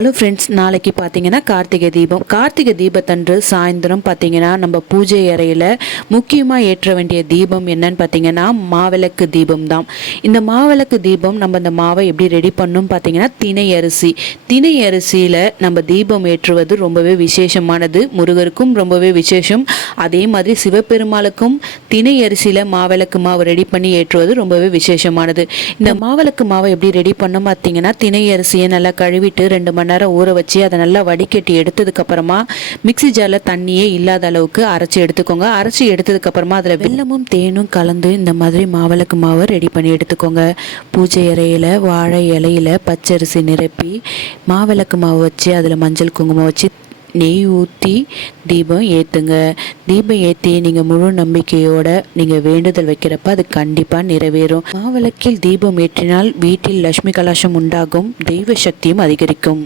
Hello friends, நாளைக்கு பார்த்தீங்கன்னா கார்த்திகை தீபம். கார்த்திகை தீபத்தன்று சாயந்தரம் பார்த்தீங்கன்னா நம்ம பூஜை அறையில் முக்கியமாக ஏற்ற வேண்டிய தீபம் என்னன்னு பார்த்தீங்கன்னா மாவிளக்கு தீபம் தான். இந்த மாவிளக்கு தீபம் நம்ம இந்த மாவை எப்படி ரெடி பண்ணணும் பார்த்தீங்கன்னா திணை அரிசியில் நம்ம தீபம் ஏற்றுவது ரொம்பவே விசேஷமானது. முருகருக்கும் ரொம்பவே விசேஷம். அதே மாதிரி சிவபெருமாளுக்கும் திணை அரிசியில் மாவிளக்கு மாவு ரெடி பண்ணி ஏற்றுவது ரொம்பவே விசேஷமானது. இந்த மாவிளக்கு மாவை எப்படி ரெடி பண்ணணும் பார்த்தீங்கன்னா திணை அரிசியை நல்லா கழுவிட்டு 2 மணி நேரம் ஊற வச்சு அதை நல்லா வடிகட்டி எடுத்ததுக்கு அப்புறமா மிக்ஸி ஜார்ல தண்ணியே இல்லாத அளவுக்கு அரைச்சி எடுத்துக்கோங்க. அரைச்சி எடுத்ததுக்கு அப்புறமா அதுல வெல்லமும் தேனும் கலந்து இந்த மாதிரி மாவிளக்கு மாவை ரெடி பண்ணி எடுத்துக்கோங்க. பூஜை அறையில வாழை இலையில பச்சரிசி நிரப்பி மாவிளக்கு மாவு வச்சு அதுல மஞ்சள் குங்குமம் வச்சு நெய் ஊற்றி தீபம் ஏற்றுங்க. தீபம் ஏற்றி நீங்கள் முழு நம்பிக்கையோட நீங்கள் வேண்டுதல் வைக்கிறப்ப அது கண்டிப்பாக நிறைவேறும். மாவிளக்கில் தீபம் ஏற்றினால் வீட்டில் லட்சுமி கலாசம் உண்டாகும், தெய்வ சக்தியும் அதிகரிக்கும்.